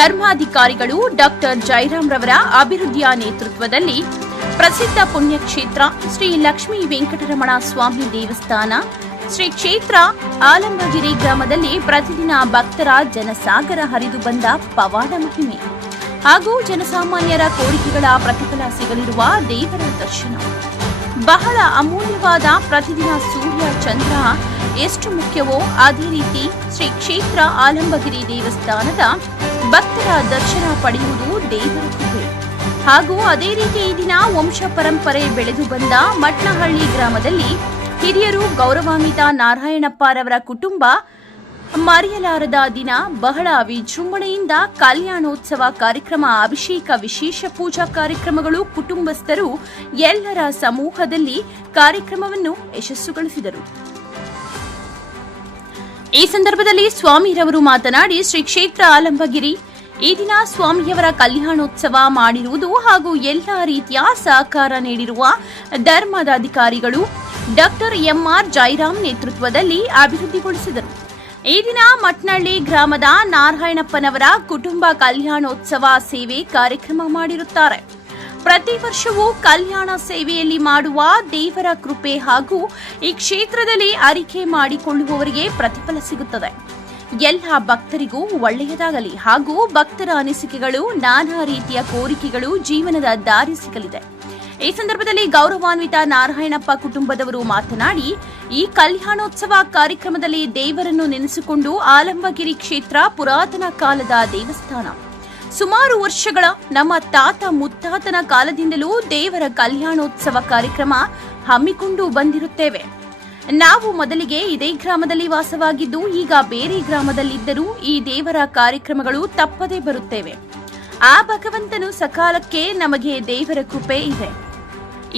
ಧರ್ಮಾಧಿಕಾರಿಗಳು doctor Jairam ರವರ ಅಭಿವೃದ್ಧಿಯ ನೇತೃತ್ವದಲ್ಲಿ ಪ್ರಸಿದ್ಧ ಪುಣ್ಯಕ್ಷೇತ್ರ ಶ್ರೀ ಲಕ್ಷ್ಮೀ ವೆಂಕಟರಮಣ ಸ್ವಾಮಿ ದೇವಸ್ಥಾನ, ಶ್ರೀ ಕ್ಷೇತ್ರ ಆಲಂಬಗಿರಿ ಗ್ರಾಮದಲ್ಲಿ ಪ್ರತಿದಿನ ಭಕ್ತರ ಜನಸಾಗರ ಹರಿದು ಬಂದ ಪವಾಡ ಮಹಿಮೆ ಹಾಗೂ ಜನಸಾಮಾನ್ಯರ ಕೋರಿಕೆಗಳ ಪ್ರತಿಫಲ ಸಿಗಲಿರುವ ದೇವರ ದರ್ಶನ. ಬಹಳ ಅಮೂಲ್ಯವಾದ ಪ್ರತಿದಿನ ಸೂರ್ಯ, ಚಂದ್ರ ಎಷ್ಟು ಮುಖ್ಯವೋ ಅದೇ ರೀತಿ ಶ್ರೀ ಕ್ಷೇತ್ರ ಆಲಂಬಗಿರಿ ದೇವಸ್ಥಾನದ ಭಕ್ತರ ದರ್ಶನ ಪಡೆಯುವುದು ದೇವರ ಕೃಪೆ. ಹಾಗೂ ಅದೇ ರೀತಿ ಈ ದಿನ ವಂಶ ಪರಂಪರೆ ಬೆಳೆದು ಬಂದ ಮಟ್ನಹಳ್ಳಿ ಗ್ರಾಮದಲ್ಲಿ ಹಿರಿಯರು ಗೌರವಾನ್ವಿತ ನಾರಾಯಣಪ್ಪರವರ ಕುಟುಂಬ ಮರೆಯಲಾರದ ದಿನ ಬಹಳ ವಿಜೃಂಭಣೆಯಿಂದ ಕಲ್ಯಾಣೋತ್ಸವ ಕಾರ್ಯಕ್ರಮ, ಅಭಿಷೇಕ, ವಿಶೇಷ ಪೂಜಾ ಕಾರ್ಯಕ್ರಮಗಳು ಕುಟುಂಬಸ್ಥರು ಎಲ್ಲರ ಸಮೂಹದಲ್ಲಿ ಕಾರ್ಯಕ್ರಮವನ್ನು ಯಶಸ್ಸುಗೊಳಿಸಿದರು. ಈ ಸಂದರ್ಭದಲ್ಲಿ ಸ್ವಾಮಿರವರು ಮಾತನಾಡಿ ಶ್ರೀ ಕ್ಷೇತ್ರ ಆಲಂಬಗಿರಿ, ಈ ದಿನ ಸ್ವಾಮಿಯವರ ಕಲ್ಯಾಣೋತ್ಸವ ಮಾಡಿರುವುದು ಹಾಗೂ ಎಲ್ಲ ರೀತಿಯ ಸಹಕಾರ ನೀಡಿರುವ ಧರ್ಮದ ಅಧಿಕಾರಿಗಳು ಡಾಕ್ಟರ್ ಎಂಆರ್ ಜೈರಾಮ್ ನೇತೃತ್ವದಲ್ಲಿ ಅಭಿವೃದ್ಧಿಗೊಳಿಸಿದರು. ಈ ದಿನ ಮಟ್ನಳ್ಳಿ ಗ್ರಾಮದ ನಾರಾಯಣಪ್ಪನವರ ಕುಟುಂಬ ಕಲ್ಯಾಣೋತ್ಸವ ಸೇವೆ ಕಾರ್ಯಕ್ರಮ ಮಾಡಿರುತ್ತಾರೆ. ಪ್ರತಿ ವರ್ಷವೂ ಕಲ್ಯಾಣ ಸೇವೆಯಲ್ಲಿ ಮಾಡುವ ದೇವರ ಕೃಪೆ ಹಾಗೂ ಈ ಕ್ಷೇತ್ರದಲ್ಲಿ ಅರಿಕೆ ಮಾಡಿಕೊಳ್ಳುವವರಿಗೆ ಪ್ರತಿಫಲ ಸಿಗುತ್ತದೆ. ಎಲ್ಲ ಭಕ್ತರಿಗೂ ಒಳ್ಳೆಯದಾಗಲಿ ಹಾಗೂ ಭಕ್ತರ ಅನಿಸಿಕೆಗಳು ನಾನಾ ರೀತಿಯ ಕೋರಿಕೆಗಳು ಜೀವನದ ದಾರಿ ಸಿಗಲಿದೆ. ಈ ಸಂದರ್ಭದಲ್ಲಿ ಗೌರವಾನ್ವಿತ ನಾರಾಯಣಪ್ಪ ಕುಟುಂಬದವರು ಮಾತನಾಡಿ, ಈ ಕಲ್ಯಾಣೋತ್ಸವ ಕಾರ್ಯಕ್ರಮದಲ್ಲಿ ದೇವರನ್ನು ನೆನೆಸಿಕೊಂಡು ಆಲಂಬಗಿರಿ ಕ್ಷೇತ್ರ ಪುರಾತನ ಕಾಲದ ದೇವಸ್ಥಾನ. ಸುಮಾರು ವರ್ಷಗಳ ನಮ್ಮ ತಾತ ಮುತ್ತಾತನ ಕಾಲದಿಂದಲೂ ದೇವರ ಕಲ್ಯಾಣೋತ್ಸವ ಕಾರ್ಯಕ್ರಮ ಹಮ್ಮಿಕೊಂಡು ಬಂದಿರುತ್ತೇವೆ. ನಾವು ಮೊದಲಿಗೆ ಇದೇ ಗ್ರಾಮದಲ್ಲಿ ವಾಸವಾಗಿದ್ದು, ಈಗ ಬೇರೆ ಗ್ರಾಮದಲ್ಲಿದ್ದರೂ ಈ ದೇವರ ಕಾರ್ಯಕ್ರಮಗಳು ತಪ್ಪದೇ ಬರುತ್ತೇವೆ. ಆ ಭಗವಂತನು ಸಕಾಲಕ್ಕೆ ನಮಗೆ ದೇವರ ಕೃಪೆ ಇದೆ.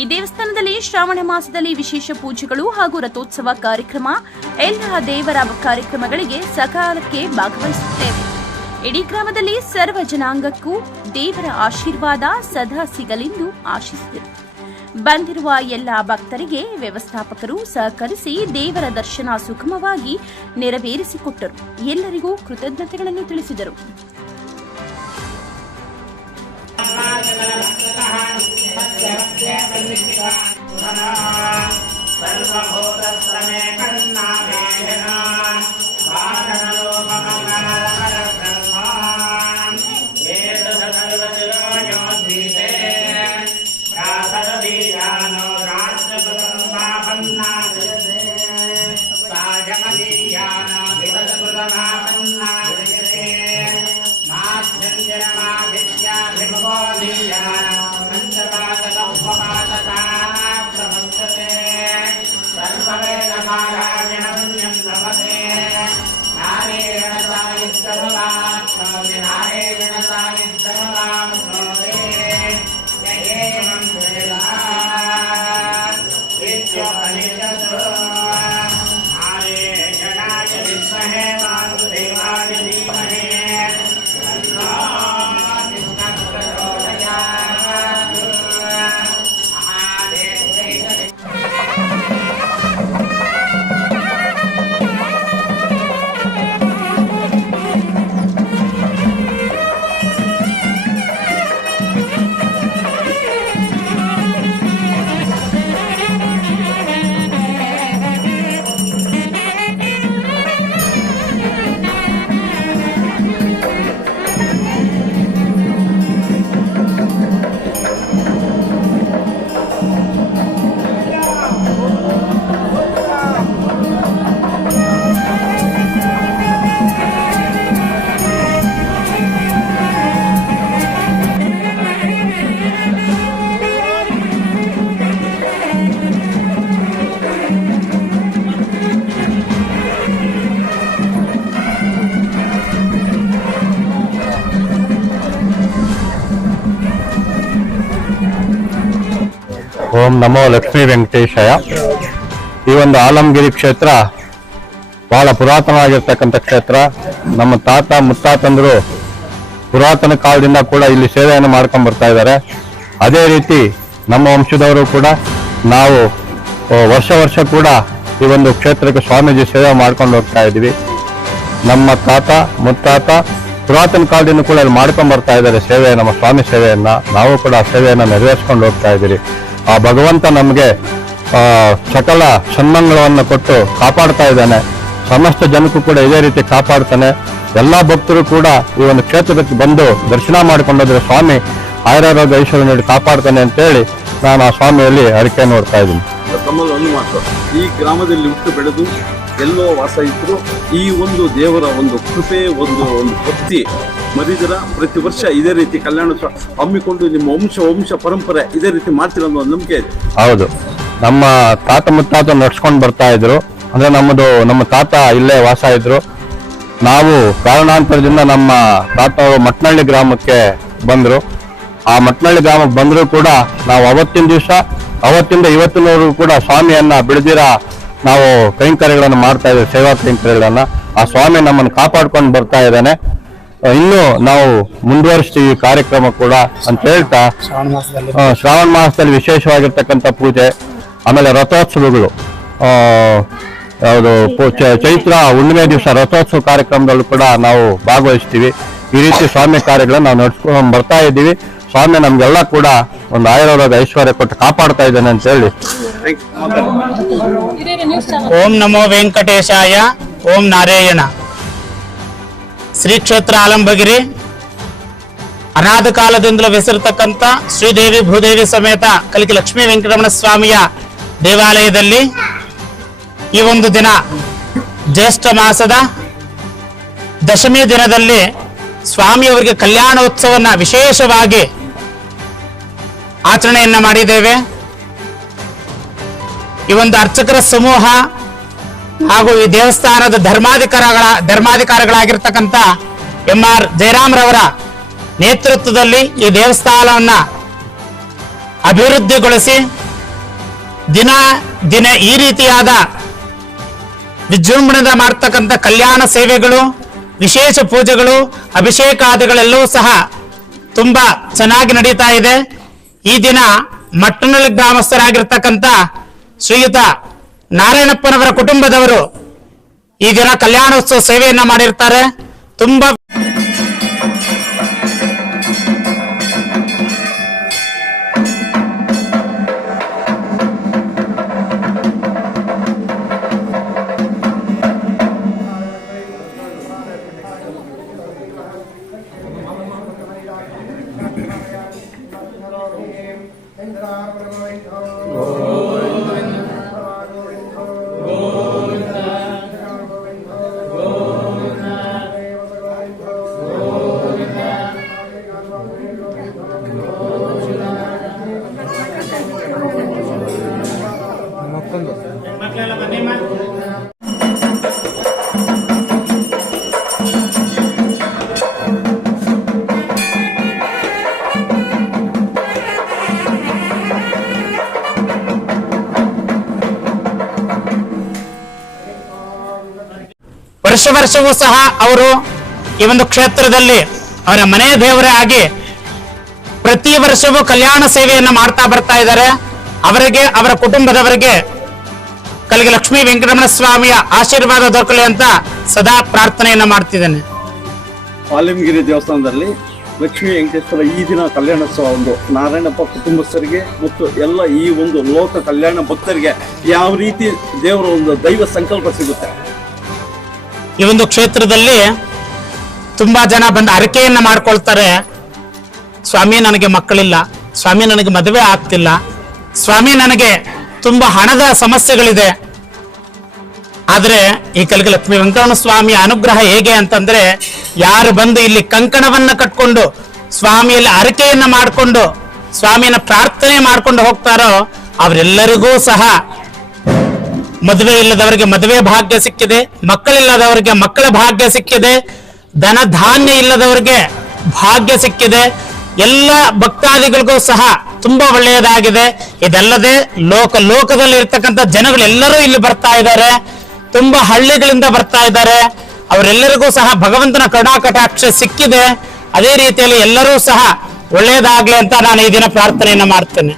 ಈ ದೇವಸ್ಥಾನದಲ್ಲಿ ಶ್ರಾವಣ ಮಾಸದಲ್ಲಿ ವಿಶೇಷ ಪೂಜೆಗಳು ಹಾಗೂ ರಥೋತ್ಸವ ಕಾರ್ಯಕ್ರಮ, ಎಲ್ಲ ದೇವರ ಕಾರ್ಯಕ್ರಮಗಳಿಗೆ ಸಕಾಲಕ್ಕೆ ಭಾಗವಹಿಸುತ್ತೇವೆ. ಇಡೀ ಗ್ರಾಮದಲ್ಲಿ ಸರ್ವ ಜನಾಂಗಕ್ಕೂ ದೇವರ ಆಶೀರ್ವಾದ ಸದಾ ಸಿಗಲೆಂದು ಆಶಿಸಿದರು. ಬಂದಿರುವ ಎಲ್ಲ ಭಕ್ತರಿಗೆ ವ್ಯವಸ್ಥಾಪಕರು ಸಹಕರಿಸಿ ದೇವರ ದರ್ಶನ ಸುಗಮವಾಗಿ ನೆರವೇರಿಸಿಕೊಟ್ಟರು. ಎಲ್ಲರಿಗೂ ಕೃತಜ್ಞತೆಗಳನ್ನು ತಿಳಿಸಿದರು. ಸರ್ವಭೂತ ನಮೋ ಲಕ್ಷ್ಮೀ ವೆಂಕಟೇಶಯ ಈ ಒಂದು ಆಲಂಗಿರಿ ಕ್ಷೇತ್ರ ಬಹಳ ಪುರಾತನವಾಗಿರ್ತಕ್ಕಂಥ ಕ್ಷೇತ್ರ. ನಮ್ಮ ತಾತ, ಮುತ್ತಾತಂದ್ರು ಪುರಾತನ ಕಾಲದಿಂದ ಕೂಡ ಇಲ್ಲಿ ಸೇವೆಯನ್ನು ಮಾಡ್ಕೊಂಡು ಬರ್ತಾ ಇದ್ದಾರೆ. ಅದೇ ರೀತಿ ನಮ್ಮ ವಂಶದವರು ಕೂಡ ನಾವು ವರ್ಷ ವರ್ಷ ಕೂಡ ಈ ಒಂದು ಕ್ಷೇತ್ರಕ್ಕೆ ಸ್ವಾಮೀಜಿ ಸೇವೆ ಮಾಡ್ಕೊಂಡು ಹೋಗ್ತಾ ಇದ್ವಿ ನಮ್ಮ ತಾತ, ಮುತ್ತಾತ ಪುರಾತನ ಕಾಲದಿಂದ ಕೂಡ ಇಲ್ಲಿ ಮಾಡ್ಕೊಂಡ್ ಬರ್ತಾ ಇದ್ದಾರೆ ಸೇವೆ ನಮ್ಮ ಸ್ವಾಮಿ ಸೇವೆಯನ್ನು. ನಾವು ಕೂಡ ಆ ಸೇವೆಯನ್ನ ನೆರವೇರಿಸ್ಕೊಂಡು ಹೋಗ್ತಾ ಇದ್ದೀರಿ. ಆ ಭಗವಂತ ನಮಗೆ ಸಕಲ ಸನ್ಮಂಗಳವನ್ನು ಕೊಟ್ಟು ಕಾಪಾಡ್ತಾ ಇದ್ದಾನೆ. ಸಮಸ್ತ ಜನಕ್ಕೂ ಕೂಡ ಇದೇ ರೀತಿ ಕಾಪಾಡ್ತಾನೆ. ಎಲ್ಲ ಭಕ್ತರು ಕೂಡ ಈ ಒಂದು ಕ್ಷೇತ್ರಕ್ಕೆ ಬಂದು ದರ್ಶನ ಮಾಡಿಕೊಂಡೋದ್ರೆ ಸ್ವಾಮಿ ಆಯುರಾರೋಗ್ಯ ಐಶ್ವರ್ಯ ನೀಡಿ ಕಾಪಾಡ್ತಾನೆ ಅಂತೇಳಿ ನಾನು ಆ ಸ್ವಾಮಿಯಲ್ಲಿ ಅರಿಕೆ ನೋಡ್ತಾ ಇದ್ದೀನಿ. ತಮ್ಮಲ್ಲಿ ಈ ಗ್ರಾಮದಲ್ಲಿ ಹುಟ್ಟು ಬೆಳೆದು ಎಲ್ಲೋ ವಾಸ ಇದ್ರು ಈ ಒಂದು ದೇವರ ಒಂದು ಕೃಪೆ, ಒಂದು ಒಂದು ಭಕ್ತಿ ಮರಿದರ ಪ್ರತಿ ವರ್ಷ ಇದೇ ರೀತಿ ಕಲ್ಯಾಣೋತ್ಸವ ಹಮ್ಮಿಕೊಂಡು ನಿಮ್ಮ ವಂಶ ವಂಶ ಪರಂಪರೆ ಇದೇ ರೀತಿ ಮಾಡ್ತೀರ ಒಂದು ನಂಬಿಕೆ ಇದೆ. ಹೌದು. ನಮ್ಮ ತಾತ ಮುತ್ತಾತ ನಡ್ಸ್ಕೊಂಡು ಬರ್ತಾ ಇದ್ರು. ಅಂದ್ರೆ ನಮ್ಮದು, ನಮ್ಮ ತಾತ ಇಲ್ಲೇ ವಾಸ ಇದ್ರು. ನಾವು ಕಾರಣಾಂತರದಿಂದ ನಮ್ಮ ತಾತ ಅವರು ಮಟ್ನಳ್ಳಿ ಗ್ರಾಮಕ್ಕೆ ಬಂದ್ರು. ಆ ಮಟ್ನಳ್ಳಿ ಗ್ರಾಮಕ್ಕೆ ಬಂದ್ರು ಕೂಡ ನಾವು ಅವತ್ತಿನ ದಿವಸ, ಅವತ್ತಿಂದ ಇವತ್ತಿನವರೆಗೂ ಕೂಡ ಸ್ವಾಮಿಯನ್ನ ಬಿಡದಿರ ನಾವು ಕೈಂಕರ್ಯಗಳನ್ನು ಮಾಡ್ತಾ ಇದ್ದೇವೆ, ಸೇವಾ ಕೈಂಕರ್ಯಗಳನ್ನ. ಆ ಸ್ವಾಮಿ ನಮ್ಮನ್ನು ಕಾಪಾಡ್ಕೊಂಡು ಬರ್ತಾ ಇದ್ದಾನೆ. ಇನ್ನು ನಾವು ಮುಂದುವರಿಸ್ತೀವಿ ಈ ಕಾರ್ಯಕ್ರಮ ಕೂಡ ಅಂತ ಹೇಳ್ತಾ ಶ್ರಾವಣ ಮಾಸದಲ್ಲಿ. ವಿಶೇಷವಾಗಿರ್ತಕ್ಕಂಥ ಪೂಜೆ ಆಮೇಲೆ ರಥೋತ್ಸವಗಳು. ಯಾವುದು ಚೈತ್ರ ಹುಣ್ಣಿಮೆ ದಿವಸ ರಥೋತ್ಸವ ಕಾರ್ಯಕ್ರಮದಲ್ಲೂ ಕೂಡ ನಾವು ಭಾಗವಹಿಸ್ತೀವಿ. ಈ ರೀತಿ ಸ್ವಾಮಿ ಕಾರ್ಯಗಳನ್ನು ನಾವು ನಡ್ಸ್ಕೊಂಡು ಬರ್ತಾ ಇದ್ದೀವಿ. ಸ್ವಾಮಿ ನಮ್ಗೆಲ್ಲ ಕೂಡ ಒಂದು ಆಯುರ್ವೇದ ಐಶ್ವರ್ಯ ಕೊಟ್ಟು ಕಾಪಾಡ್ತಾ ಇದ್ದಾನೆ ಅಂತ ಹೇಳಿ. ಓಂ ನಮೋ ವೆಂಕಟೇಶಾಯ ಓಂ ನಾರಾಯಣ. ಶ್ರೀ ಕ್ಷೇತ್ರ ಆಲಂಬಗಿರಿ. ಅನಾಥ ಕಾಲದಿಂದಲೂ ಹೆಸರಿರ್ತಕ್ಕಂಥ ಶ್ರೀದೇವಿ ಭೂದೇವಿ ಸಮೇತ ಕಲಿಕೆ ಲಕ್ಷ್ಮೀ ವೆಂಕಟರಮಣ ಸ್ವಾಮಿಯ ದೇವಾಲಯದಲ್ಲಿ ಈ ಒಂದು ದಿನ ಜ್ಯೇಷ್ಠ ಮಾಸದ ದಶಮಿ ದಿನದಲ್ಲಿ ಸ್ವಾಮಿಯವರಿಗೆ ಕಲ್ಯಾಣೋತ್ಸವನ್ನ ವಿಶೇಷವಾಗಿ ಆಚರಣೆಯನ್ನ ಮಾಡಿದ್ದೇವೆ. ಈ ಒಂದು ಅರ್ಚಕರ ಸಮೂಹ ಹಾಗೂ ಈ ದೇವಸ್ಥಾನದ ಧರ್ಮಾಧಿಕಾರಗಳ ಧರ್ಮಾಧಿಕಾರಿಗಳಾಗಿರ್ತಕ್ಕಂಥ ಎಂ ಆರ್ ಜಯರಾಮ್ರವರ ನೇತೃತ್ವದಲ್ಲಿ ಈ ದೇವಸ್ಥಾನವನ್ನ ಅಭಿವೃದ್ಧಿಗೊಳಿಸಿ ದಿನ ದಿನ ಈ ರೀತಿಯಾದ ವಿಜೃಂಭಣೆಯಿಂದ ಮಾಡ್ತಕ್ಕಂಥ ಕಲ್ಯಾಣ ಸೇವೆಗಳು, ವಿಶೇಷ ಪೂಜೆಗಳು ಅಭಿಷೇಕಾದಿಗಳೆಲ್ಲವೂ ಸಹ ತುಂಬಾ ಚೆನ್ನಾಗಿ ನಡೀತಾ ಇದೆ. ಈ ದಿನ ಮಟ್ಟನಳ್ಳಿ ಗ್ರಾಮಸ್ಥರಾಗಿರ್ತಕ್ಕಂಥ ಶ್ರೀಯುತ ನಾರಾಯಣಪ್ಪನವರ ಕುಟುಂಬದವರು ಈ ದಿನ ಕಲ್ಯಾಣೋತ್ಸವ ಸೇವೆಯನ್ನ ಮಾಡಿರ್ತಾರೆ. ತುಂಬಾ ವರ್ಷ ವರ್ಷವೂ ಸಹ ಅವರು ಈ ಒಂದು ಕ್ಷೇತ್ರದಲ್ಲಿ ಅವರ ಮನೆ ದೇವರೇ ಆಗಿ ಪ್ರತಿ ವರ್ಷವೂ ಕಲ್ಯಾಣ ಸೇವೆಯನ್ನ ಮಾಡ್ತಾ ಬರ್ತಾ ಇದ್ದಾರೆ. ಅವರಿಗೆ, ಅವರ ಕುಟುಂಬದವರಿಗೆ ಕಲಿಗೆ ಲಕ್ಷ್ಮೀ ವೆಂಕಟರಮಣ ಸ್ವಾಮಿಯ ಆಶೀರ್ವಾದ ದೊರಕಲಿ ಅಂತ ಸದಾ ಪ್ರಾರ್ಥನೆಯನ್ನ ಮಾಡ್ತಿದ್ದೇನೆ. ಆಲಿಮಗಿರಿ ದೇವಸ್ಥಾನದಲ್ಲಿ ಲಕ್ಷ್ಮೀ ವೆಂಕಟೇಶ್ವರ ಈ ದಿನ ಕಲ್ಯಾಣೋತ್ಸವ ಒಂದು ನಾರಾಯಣಪ್ಪ ಕುಟುಂಬಸ್ಥರಿಗೆ ಮತ್ತು ಎಲ್ಲ ಈ ಒಂದು ಲೋಕ ಕಲ್ಯಾಣ ಭಕ್ತರಿಗೆ ಯಾವ ರೀತಿ ದೇವರ ಒಂದು ದೈವ ಸಂಕಲ್ಪ ಸಿಗುತ್ತೆ. ಈ ಒಂದು ಕ್ಷೇತ್ರದಲ್ಲಿ ತುಂಬಾ ಜನ ಬಂದು ಅರಕೆಯನ್ನ ಮಾಡ್ಕೊಳ್ತಾರೆ. ಸ್ವಾಮಿ ನನಗೆ ಮಕ್ಕಳಿಲ್ಲ, ಸ್ವಾಮಿ ನನಗೆ ಮದುವೆ ಆಗ್ತಿಲ್ಲ, ಸ್ವಾಮಿ ನನಗೆ ತುಂಬಾ ಹಣದ ಸಮಸ್ಯೆಗಳಿದೆ. ಆದ್ರೆ ಈ ಕಲಿಗೆ ಲಕ್ಷ್ಮೀ ವೆಂಕಟರಮಣ ಸ್ವಾಮಿ ಅನುಗ್ರಹ ಹೇಗೆ ಅಂತಂದ್ರೆ, ಯಾರು ಬಂದು ಇಲ್ಲಿ ಕಂಕಣವನ್ನ ಕಟ್ಕೊಂಡು, ಸ್ವಾಮಿಯಲ್ಲಿ ಅರಕೆಯನ್ನ ಮಾಡಿಕೊಂಡು ಸ್ವಾಮಿಯನ್ನ ಪ್ರಾರ್ಥನೆ ಮಾಡ್ಕೊಂಡು ಹೋಗ್ತಾರೋ, ಅವರೆಲ್ಲರಿಗೂ ಸಹ ಮದುವೆ ಇಲ್ಲದವರಿಗೆ ಮದುವೆ ಭಾಗ್ಯ ಸಿಕ್ಕಿದೆ, ಮಕ್ಕಳಿಲ್ಲದವರಿಗೆ ಮಕ್ಕಳ ಭಾಗ್ಯ ಸಿಕ್ಕಿದೆ, ಧನ ಧಾನ್ಯ ಇಲ್ಲದವರಿಗೆ ಭಾಗ್ಯ ಸಿಕ್ಕಿದೆ. ಎಲ್ಲ ಭಕ್ತಾದಿಗಳಿಗೂ ಸಹ ತುಂಬಾ ಒಳ್ಳೆಯದಾಗಿದೆ. ಇದಲ್ಲದೆ ಲೋಕ, ಲೋಕದಲ್ಲಿ ಇರ್ತಕ್ಕಂಥ ಜನಗಳೆಲ್ಲರೂ ಇಲ್ಲಿ ಬರ್ತಾ ಇದ್ದಾರೆ. ತುಂಬಾ ಹಳ್ಳಿಗಳಿಂದ ಬರ್ತಾ ಇದ್ದಾರೆ. ಅವರೆಲ್ಲರಿಗೂ ಸಹ ಭಗವಂತನ ಕರುಣಾಕಟಾಕ್ಷ ಸಿಕ್ಕಿದೆ. ಅದೇ ರೀತಿಯಲ್ಲಿ ಎಲ್ಲರೂ ಸಹ ಒಳ್ಳೆಯದಾಗ್ಲಿ ಅಂತ ನಾನು ಈ ದಿನ ಪ್ರಾರ್ಥನೆಯನ್ನು ಮಾಡ್ತೇನೆ.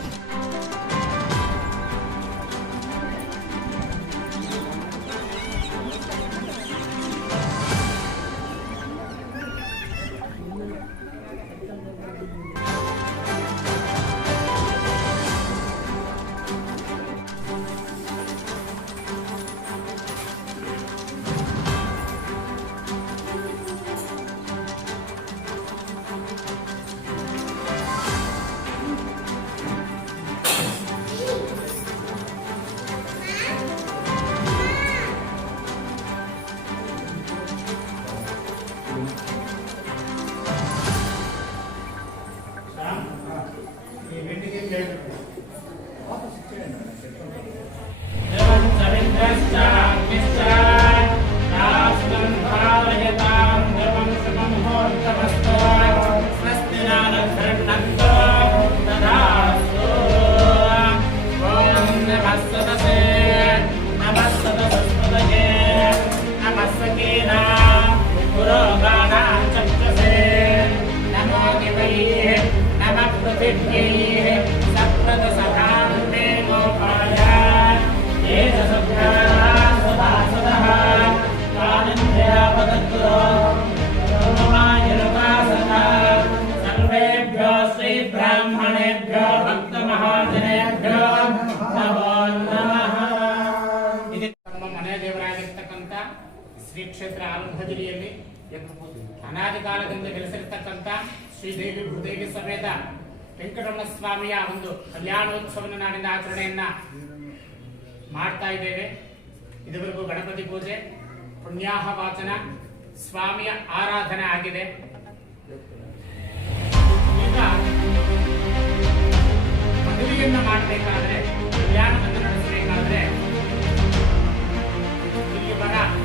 ಅನಾದಿ ಕಾಲದಿಂದ ನೆಲೆಸಿರ್ತಕ್ಕಂಥ ಶ್ರೀದೇವಿ ಭೂದೇವಿ ಸಮೇತ ವೆಂಕಟರಮಣ ಸ್ವಾಮಿಯ ಒಂದು ಕಲ್ಯಾಣೋತ್ಸವನ ನಾಡಿನ ಆಚರಣೆಯನ್ನ ಮಾಡ್ತಾ ಇದ್ದೇವೆ. ಇದುವರೆಗೂ ಗಣಪತಿ ಪೂಜೆ ಪುಣ್ಯಾಹ ವಾಚನ ಸ್ವಾಮಿಯ ಆರಾಧನೆ ಆಗಿದೆ. ಮದುವೆಯನ್ನ ಮಾಡಬೇಕಾದ್ರೆ, ಕಲ್ಯಾಣವನ್ನು ನಡೆಸಬೇಕಾದ್ರೆ ಇಲ್ಲಿ ಬರ.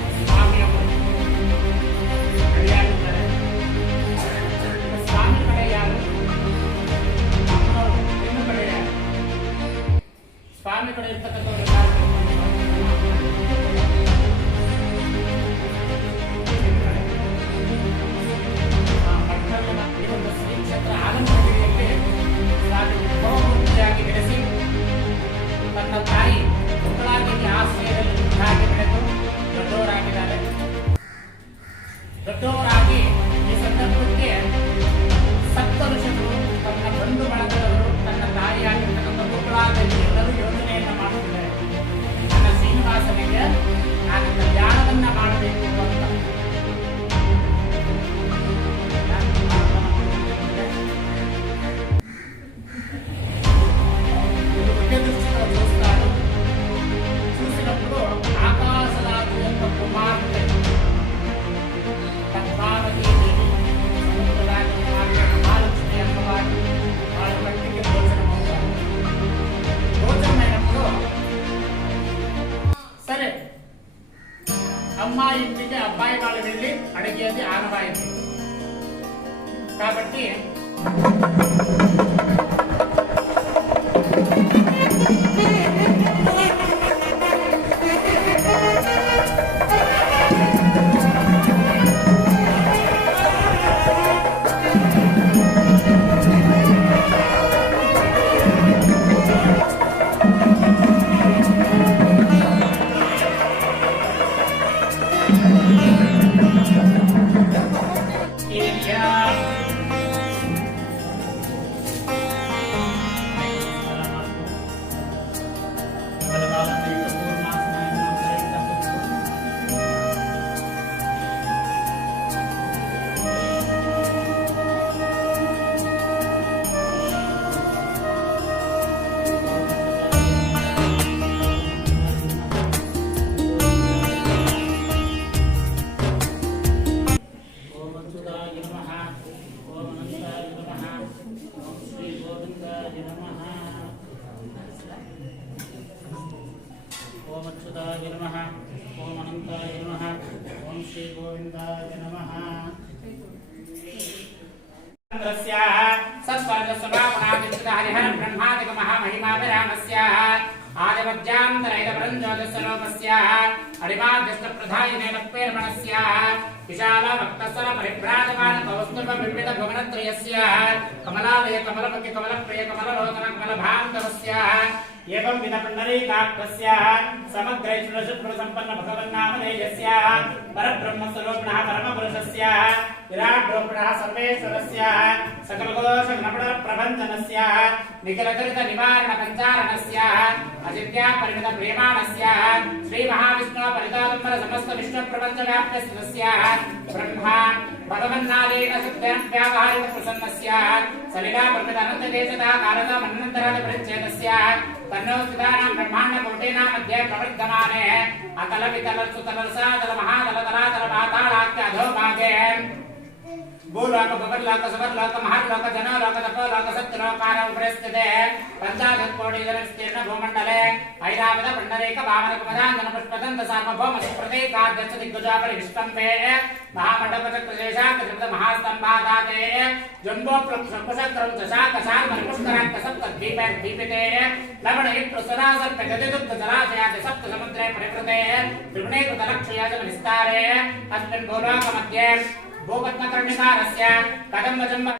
ಸ್ವಾಮಿ ಕಡೆ ಇರ್ತಕ್ಕಂಥವ್ರು ಯಾರು? ಆ ಪಟ್ಟಣದ ಈ ಒಂದು ಶ್ರೀ ಕ್ಷೇತ್ರ ಆಲಂಬಗಿರಿಯಲ್ಲಿ ಸ್ವಾಮಿ ಉದ್ಭವಮೂರ್ತಿಯಾಗಿ ನೆಲೆಸಿ ತನ್ನ ತಾಯಿ ಮಕ್ಕಳಾಗಿ ಆಶ್ರಯದಲ್ಲಿ ಇದ್ದಾಗಿ ಬೆಳೆದು ದೊಡ್ಡವರಾಗಿದ್ದಾರೆ. ದೊಡ್ಡವರಾಗಿ ओम अच्युताय नमः ओम अनन्ताय नमः, ओम श्रीगोविन्दाय नमः। सत्वर्गस्वभावनादिहरं ब्रह्मादिकमहामहिमाभिरामस्याः आदिवज्यान्तरैलपरञ्ज्योतिस्वरूपस्याः अडिमादिष्टप्रधायिनेनप्रेर्मणस्याः विशालभक्तस्वरपरिभ्राजमानपवस्तुपबिम्बितभुवनत्रयस्याः कमलालय कमलपक्य कमलप्र ఆదిమధ్యాంతరైదపరంజ్యోతిస్వరూపస్యాः అడిమాద్యష్టప్రధాయినేన పేర్మణస్యాः విశాల భక్తస్వర పరిభ్రాజమాన కౌస్తుభ వివిధ భువనత్రయస్యాः కమలాలయ కమలముఖి కమలప్రియ కమలలోచన కమలభాంతవస్యాः ఏవం ఆత్మన సమస్త విష్ణు ప్రపంచ వ్యాప్త స్థితస్య బ్రహ్మ భగవన్నాదేన శుద్ధేన వ్యావహారిక ప్రసన్నస్య సలిలా ప్రమిద అనంత దేశదా కాలదా మన్నంతరాద పరిచ్ఛేదస్య తన్నో సుధానాం బ్రహ్మాండ కోటేనా మధ్య ప్రవర్ధమానే అతల వితల సుతల సాతల మహాతల తలాతల పాతాళాఖ్య అధోభాగే वो लाक बबर लाक सबर लाक महार लाक जना, लाक तप, लाक सत्य लाकार उपरिस्थिते। पंचाशत कोटि जन स्तीर्ण भूमंडले ऐरावत पंडरेक भावन कुमदान जन पुष्पदंत सार्व भौम सुप्रते कार्गच्छ दिग्गजा परिष्टम्भे महामंडप चक्रशेषा कृत महास्तंभादाते जन्मो प्रक्षक्रम दशा कसार मणिपुष्करांक सप्त द्वीप द्वीपिते। लवण इत्र सदा सर्प गजदुग्ध जलाशयाद सप्त समुद्रे परिवृते। त्रिगुणे कृतलक्षयाजन विस्तारे। अस्मिन् भूलोकमध्ये భూపద్మకర్ణికారస్య కదంబ జంబ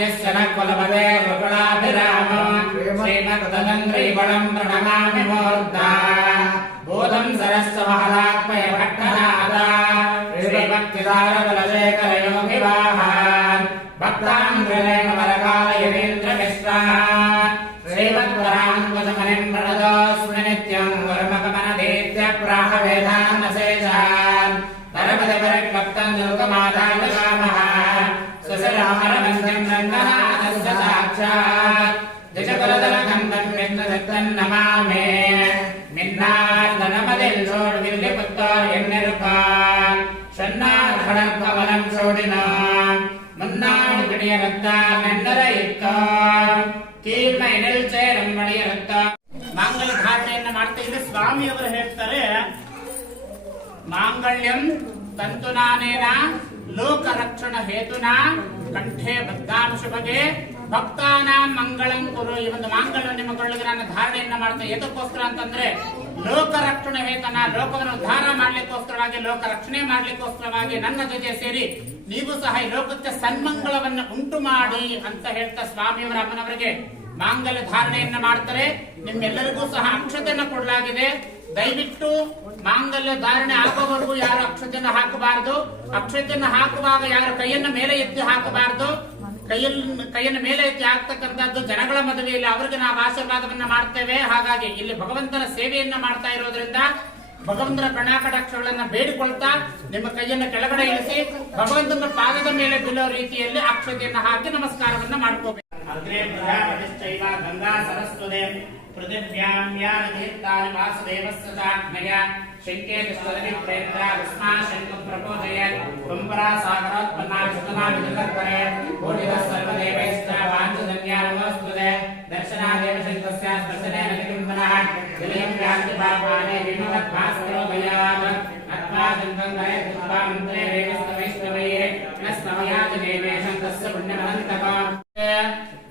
मदन्मयानाम् आद्यस्य न कुलपते कृपणाभिराम श्रीमत्तदङ्ग्रीवणम् प्रणमामि मूर्धा भूतं सरस्य महलात्मय भट्टनादा श्रीभक्तिदारबलशेखरयोगिवाहान् भक्तान् हृदयं தாமே மின்னால் கணமதில் சோழ்வில் புத்தார் என்னிருப்பார் சொன்னார் கடல் கவலம் சோடினான் முன்னாள் கிடியரத்தாம் என்னரை இத்தார் கீழ்மை நெல் சேரும் மணியரத்தார் ಮಾಂಗಲ್ಯ ಸ್ವಾಮಿಯವರು ಹೇಳ್ತಾರೆ ಮಾಂಗಲ್ಯಂ ತಂತುನಾನೇನ ಲೋಕ ರಕ್ಷಣ ಹೇತುನಾ ಕಂಠೆ ಬದ್ಧಾಂಶ ಬಗೆ ಭಕ್ತಾನಾಂ ಮಂಗಳಂ ಕುರು. ಈ ಒಂದು ಮಾಂಗಲ್ಯ ನಿಮ್ಮ ಕೊಳ್ಳಿಗೆ ನಾನು ಧಾರಣೆಯನ್ನ ಮಾಡ್ತೇನೆ. ಎದಕ್ಕೋಸ್ಕರ ಅಂತಂದ್ರೆ, ಲೋಕ ರಕ್ಷಣೆ ಹೇತನ ಲೋಕವನ್ನು ಉದ್ಧಾರ ಮಾಡ್ಲಿಕ್ಕೋಸ್ಕರವಾಗಿ, ಲೋಕ ರಕ್ಷಣೆ ಮಾಡ್ಲಿಕ್ಕೋಸ್ಕರವಾಗಿ ನನ್ನ ಜೊತೆ ಸೇರಿ ನೀವು ಸಹ ಈ ಲೋಕಕ್ಕೆ ಸನ್ಮಂಗಳವನ್ನು ಉಂಟು ಮಾಡಿ ಅಂತ ಹೇಳ್ತಾ ಸ್ವಾಮಿಯವರ ಅಮ್ಮನವರಿಗೆ ಮಾಂಗಲ್ಯ ಧಾರಣೆಯನ್ನ ಮಾಡ್ತಾರೆ. ನಿಮ್ಮೆಲ್ಲರಿಗೂ ಸಹ ಅಕ್ಷತೆಯನ್ನು ಕೊಡಲಾಗಿದೆ. ದಯವಿಟ್ಟು ಮಾಂಗಲ್ಯ ಧಾರಣೆ ಆಗುವವರೆಗೂ ಯಾರು ಅಕ್ಷತೆಯನ್ನು ಹಾಕಬಾರದು? ಅಕ್ಷತೆಯನ್ನು ಹಾಕುವಾಗ ಯಾರು ಕೈಯನ್ನ ಮೇಲೆ ಎತ್ತಿ ಹಾಕಬಾರದು? ಕೈಯಲ್ಲಿ ಕೈಯನ್ನ ಮೇಲೆ ಎತ್ತಿ ಆಗ್ತಕ್ಕಂಥದ್ದು ಜನಗಳ ಮದುವೆಯಲ್ಲಿ ಅವರಿಗೆ ನಾವು ಆಶೀರ್ವಾದವನ್ನ ಮಾಡ್ತೇವೆ. ಹಾಗಾಗಿ ಇಲ್ಲಿ ಭಗವಂತನ ಸೇವೆಯನ್ನ ಮಾಡ್ತಾ ಇರೋದ್ರಿಂದ ಭಗವಂತನ ಕಣಾಕಟಾಕ್ಷಗಳನ್ನ ಬೇಡಿಕೊಳ್ತಾ ನಿಮ್ಮ ಕೈಯನ್ನ ಕೆಳಗಡೆ ಇಳಿಸಿ ಭಗವಂತನ ಪಾದದ ಮೇಲೆ ಬಿಲ್ಲೋ ರೀತಿಯಲ್ಲಿ ಅಕ್ಷತೆಯನ್ನ ಹಾಕಿ ನಮಸ್ಕಾರವನ್ನ ಮಾಡ್ಕೋಬೇಕು. ಗಂಗಾ ಸರಸ್ವತೆ శంకే విశ్వరి ప్రేత్ర విస్మా శంకు ప్రబోధయ. కుంభరా సాగరోత్పన్నా శతనా విజకర్పరే కోటిర సర్వదేవేశ్వర వాంఛజన్యా నమోస్తుతే దర్శనాదేవ శంకస్య స్పర్శనే నలికుంభనః విలయం వ్యాప్తి పాపానే విమవత్ భాస్కరో భయామ అత్మా శంకం దయ కృపా మంత్రే వేమస్తవైష్ణవయే నస్తవయాతి దేవే శంకస్య పుణ్యమనంతకం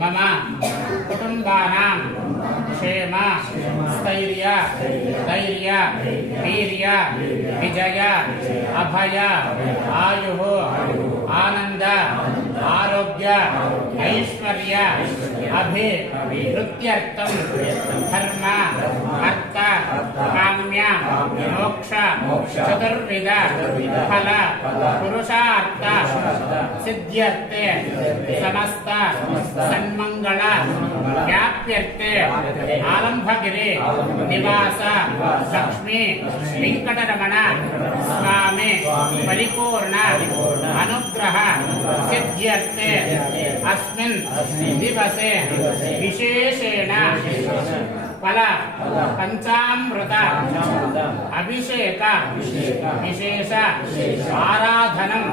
मम कुटुम्बानां क्षेम स्थैर्य धैर्य वीर्य विजय अभय आयु आनंद ಆರೋಗ್ಯ ಐಶ್ವರ್ಯ ಅಭಿ ವೃತ್ಯರ್ಥಂ ಧರ್ಮ ಅರ್ಥ ಕಾಮ್ಯ ಮೋಕ್ಷ ಚತುರ್ವಿಧ ಫಲ ಪುರುಷಾರ್ಥ ಸಿದ್ಧ್ಯರ್ಥೆ ಸಮಸ್ತ ಸನ್ಮಂಗಳ ವ್ಯಾಪ್ಯರ್ಥೆ ಆಲಂಬಗಿರಿ ನಿವಾಸ ಲಕ್ಷ್ಮೀ ವೆಂಕಟರಮಣ ಸ್ವಾಮಿ పరిపూర్ణ. అనుగ్రహ. సిద్ధ్యర్థే. అస్మిన్. దివసే. విశేషేణ. ఫల. పంచామృత. అభిషేక. విశేష. ఆరాధనం.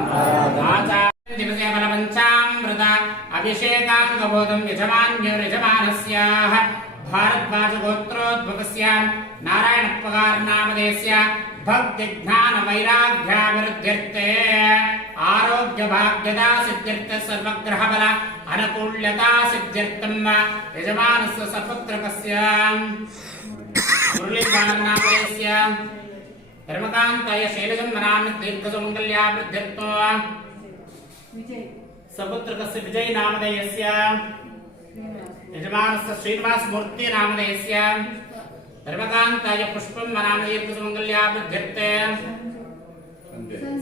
దివసే ఫల పంచామృత. అభిషేకాంగబోధం యజమాన్యోర్యజమానస్యాః భారద్వాజగోత్రోద్భవస్య నారాయణప్పగార్నామదేస్య భక్తి జ్ఞాన వైరాగ్యాభివృద్ధ్యర్థే ఆరోగ్య భాగ్యతా సిద్ధ్యర్థ సర్వగ్రహ బల అనుకూల్యతా సిద్ధ్యర్థం యజమానస్య సపుత్రకస్య. మురళీబాలనామయస్య ధర్మకాంతయ శైలజన్మనాన్ని దీర్ఘసౌండల్యాభివృద్ధ్యర్థో సపుత్రకస్య విజయ్ నామధేయస్య యజమానస్య శ్రీనివాసమూర్తి నామధేయస్య सर्वकांताय पुष्पं वनामये पुष्पमङ्गल्या बुद्ध्यर्थे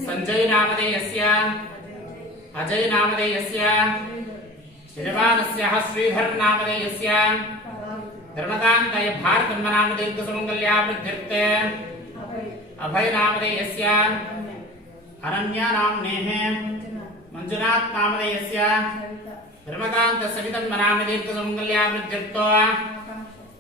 संजय नामधेयस्य। अजय नामदे नामधेयस्य। श्रीमानस्यः श्रीधर नामधेयस्य। धर्मकांताय भारतं वनामये पुष्पमङ्गल्या बुद्ध्यर्थे अभय अरण्या नाम नेहे मंजुनाथ नामदे यस्य धर्मकांत सवितं वनामये पुष्पमङ्गल्या बुद्ध्यर्थे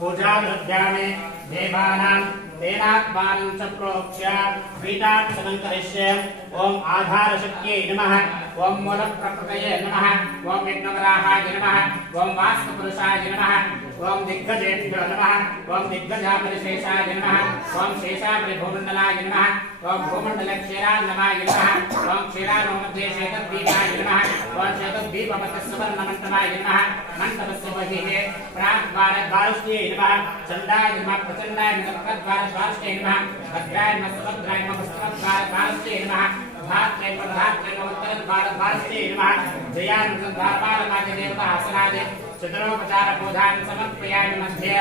पूजाद्रव्याणि देवानां तेनात्मानं च प्रोक्ष्य पीठार्चनं करिष्ये ॐ आधारशक्त्यै नमः। ॐ मूलप्रकृतये नमः। ॐ यज्ञवराहाय नमः। ॐ वास्तुपुरुषाय नमः। ॐ दिग्गजेभ्यो नमः ॐ दिग्गजापरिशेषाय नमः ॐ शेषापरिभूमण्डलाय नमः ॐ भूमण्डलक्षीरान्नमाय नमः ॐ क्षीरारोमध्ये शेतद्वीपाय नमः ॐ शेतद्वीपमध्ये नमः मण्डलस्य बहिः प्राग्द्वारद्वारस्यै नमः चण्डाय नमः, प्रचण्डाय नमः प्रद्वारद्वारस्यै नमः, भद्राय नमः, सुभद्राय नमः पुष्पद्वारद्वारस्यै नमः धात्रे प्रधात्रे नमः उत्तरद्वारद्वारस्यै नमः, जयानन्दद्वारपालकाय देवतासनाय चतुरोपचारबोधान् समर्पयामि मध्ये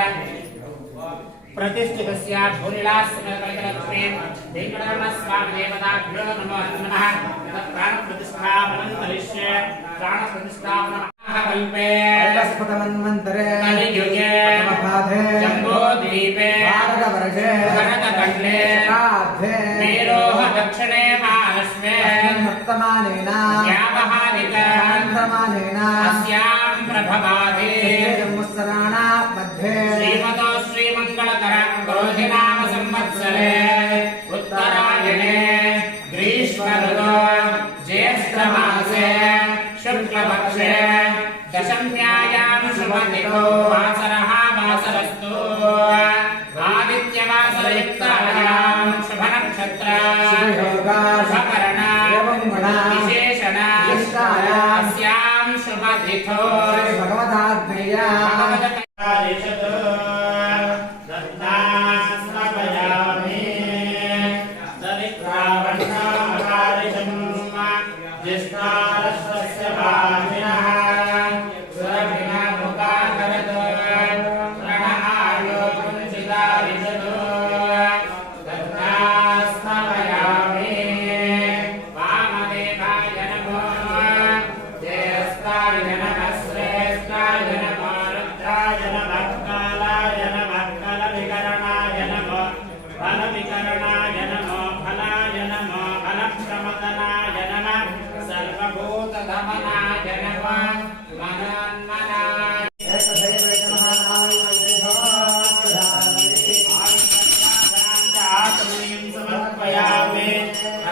प्रतिष्ठितस्य भूनिलासमकलकलत्वेन दैवधर्मस्वामिदेवताभ्यो नमो नमः प्राणप्रतिष्ठापनं करिष्ये प्राणप्रतिष्ठापनमः कल्पे कलस्फुटमन्वन्तरे कलियुगे मपाधे जम्बोद्वीपे प्रभवा వాసరో వాసర వాసరస్తో ఆదిత్యవాసరయుక్త శుభ నక్షత్ర శుభకరణ. విశేషణ. అస్యాం శుభధిథో భగవదాత్మయ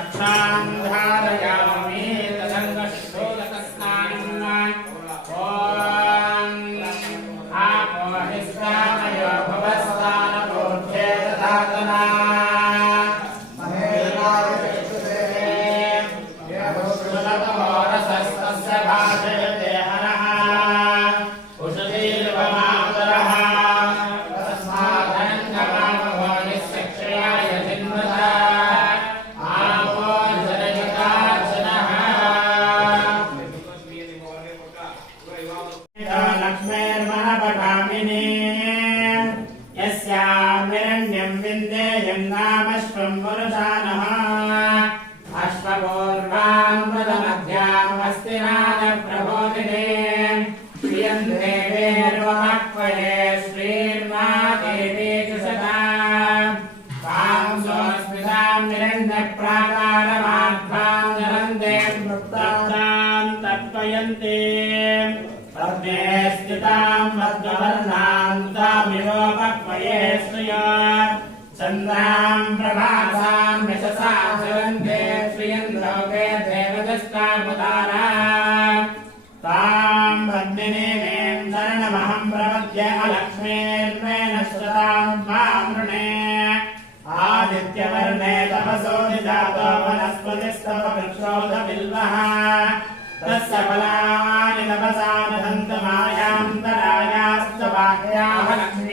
रक्षां धारयामि अश्वपूर्वामृतमध्याम् हस्तिनादप्रबोधिने श्रियं देवेर्वमक्वये श्रीर्मा देवी च सदा तां सोऽस्मितां निरण्यप्राकारमाध्वां जलन्ते तत्रां तत्त्वयन्ते पद्मे स्थितां पद्मवर्णां तामिवोपक्वये श्रिया चन्द्रां प्रभासां ब्रह्मणेन शरणमहम् प्रपद्य अलक्ष्मेर्वेण श्रुताम् मामृणे आदित्यवर्णे तपसोदिजातो वनस्पतिस्तव वृक्षोदबिल्वः तस्य फलानि तपसा दन्तमायान्तरायाश्च बाह्याः लक्ष्मी।